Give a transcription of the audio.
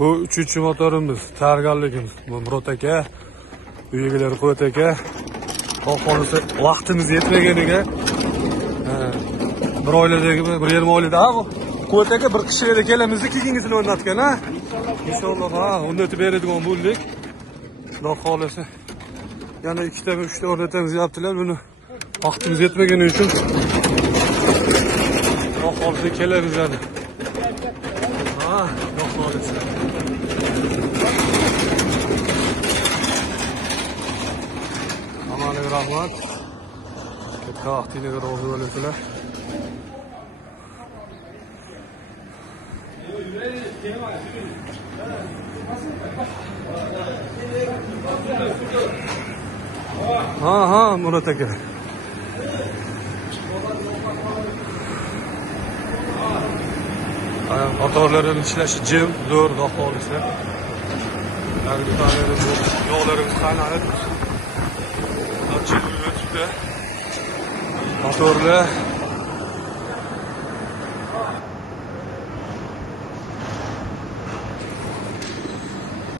Bu 3-chi motorimiz, tayyorgarligimiz. Bu Murod aka, uyigalar Quvvat aka. Xohlasa vaqtimiz yetmaganiga bir oiladagi bir yarim oilada bu Quvvat aka bir qishgacha kelamiz keyingisini o'rnatgan ha. Inshaalloh ha, unda o'tib beradigan bo'ldik. Xudo xolasa. Yana 2-3ta o'rnatamiz deyaptilar. Buni vaqtimiz yetmagani uchun Xudo xolasa kelamiz yana. Ha, Xudo xolasa. Amalga rahmat. Katta vaqtingizni rozi bo'lasizlar. Ha, Murod aka. Motorlarning ishlashi jim, zo'r, Xudo xolasa. Yo'llarimiz qaynadi. Motorlar